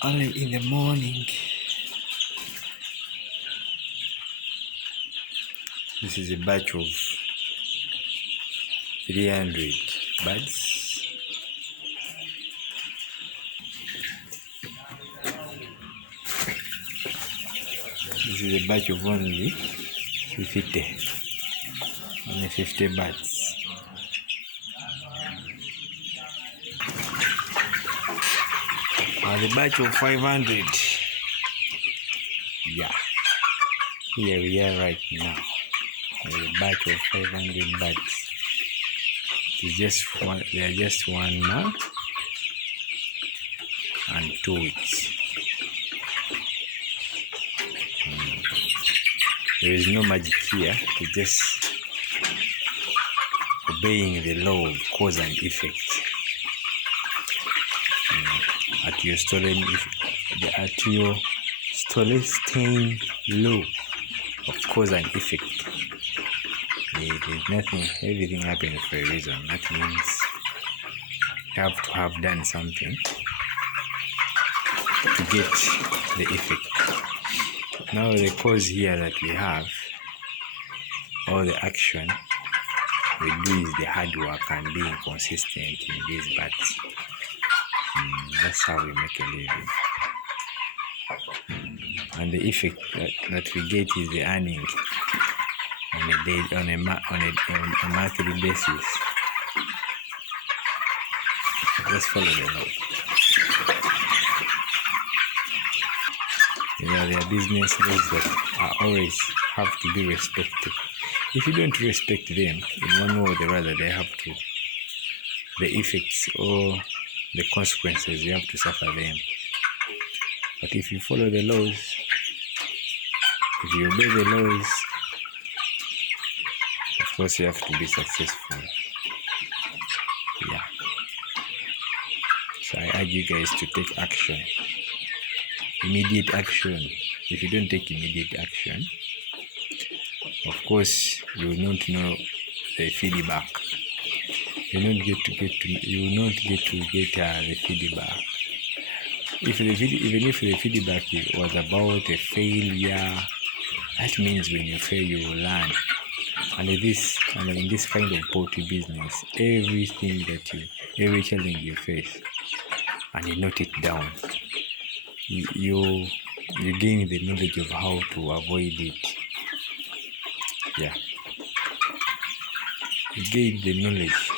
Only in the morning. This is a batch of 300 birds. This is a batch of only 50. Only 50 birds. The batch of 500. Yeah. Here we are right now. The batch of 500 birds. It's just one. They are just 1 month and 2 weeks. There is no magic here. It's just obeying the law of cause and effect. At your stolen law of cause and effect. There's nothing. Everything happens for a reason. That means you have to have done something to get the effect. Now the cause here that we have, all the action we do is the hard work and being consistent in these birds. That's how we make a living. And the effect that we get is the earning on a monthly basis. Let's follow the law. There are business laws that are always have to be respected. If you don't respect them, in one way or the other, they have to. The effects or the consequences, you have to suffer them. But if you follow the laws, if you obey the laws, of course you have to be successful. Yeah. So I urge you guys to take action. Immediate action. If you don't take immediate action, of course you will not know the feedback. You will not get the feedback. Even if the feedback was about a failure, that means when you fail you will learn. And in this kind of poultry business, every challenge you face, and you note it down, you gain the knowledge of how to avoid it. Yeah, you gain the knowledge.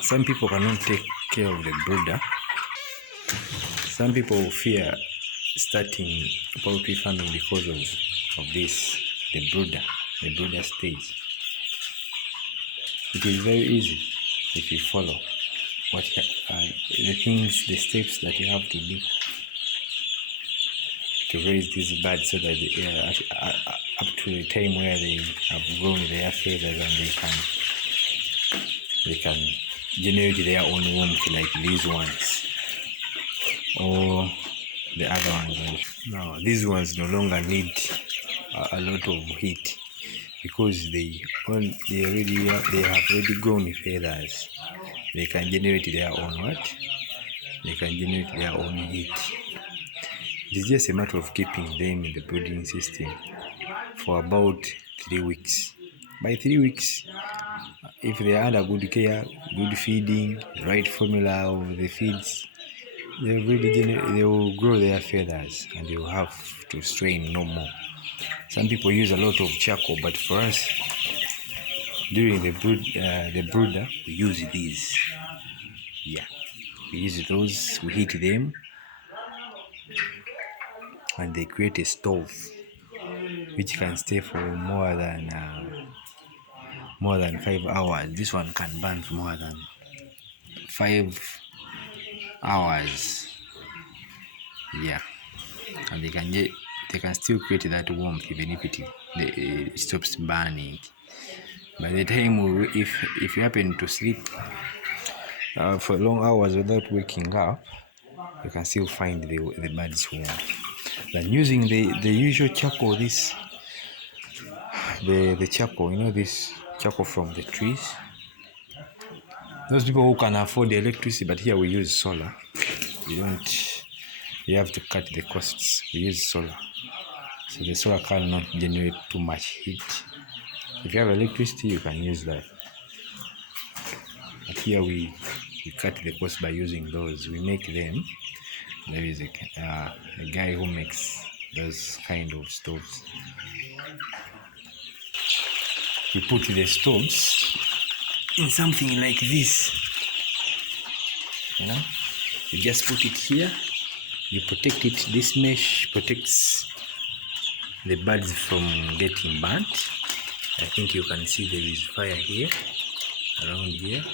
Some people cannot take care of the brooder. Some people fear starting poultry farming because of this, the brooder stage. It is very easy if you follow the steps that you have to do to raise these birds so that they are up to the time where they have grown their feathers and they can generate their own warmth like these ones or the other ones. Now these ones no longer need a lot of heat because they have already grown feathers. They can generate their own They can generate their own heat. It's just a matter of keeping them in the brooding system for about 3 weeks. By 3 weeks, if they are under good care, good feeding, right formula of the feeds, they will grow their feathers and they will have to strain no more. Some people use a lot of charcoal, but for us, during the brooder, we use these. Yeah, we use those. We heat them, and they create a stove which can stay for more than 5 hours. This one can burn for more than 5 hours. Yeah, and they can still create that warmth even if it stops burning. By the time if you happen to sleep for long hours without waking up, you can still find the birds warm. Then using the usual charcoal, the charcoal, this charcoal from the trees. Those people who can afford the electricity, but here we use solar. We don't you have to cut the costs. We use solar, so the solar cannot generate too much heat. If you have electricity, you can use that. But here we cut the cost by using those. We make them. There is a guy who makes those kind of stoves. We put the stoves in something like this. You just put it here. You protect it. This mesh protects the birds from getting burnt. I think you can see there is fire here, around here.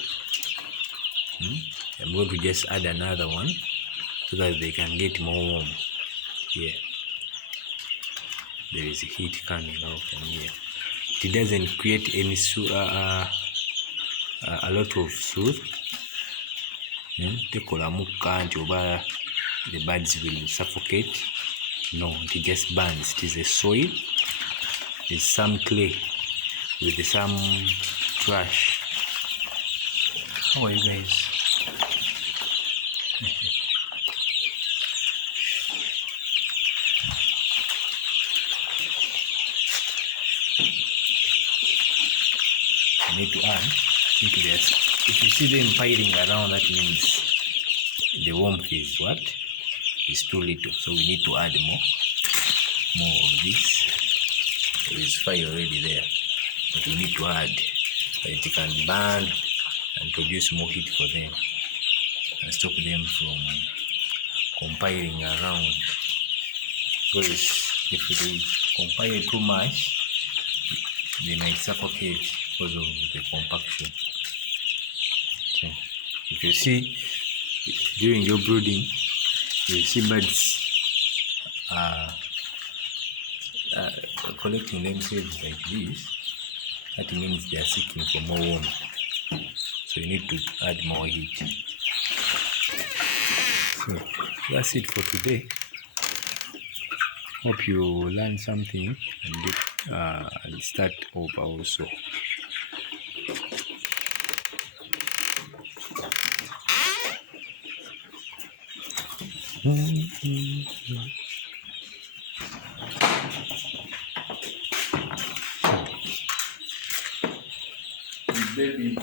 I'm going to just add another one so that they can get more warm. Here there is heat coming out from here. It doesn't create any a lot of soot. The birds will suffocate. No, it just burns. It is a soil. There's some clay with some trash. How are you guys? I need to add into this. If you see them piling around, that means the warmth is what? Is too little. So we need to add more of this. There is fire already there, but we need to add so it can burn and produce more heat for them and stop them from compiling around. Because if they compile too much, they might suffocate because of the compaction. So if you see during your brooding, you see birds collecting themselves like this, that means they are seeking for more warmth. So you need to add more heat. So that's it for today. Hope you learn something and get and start over also. Baby,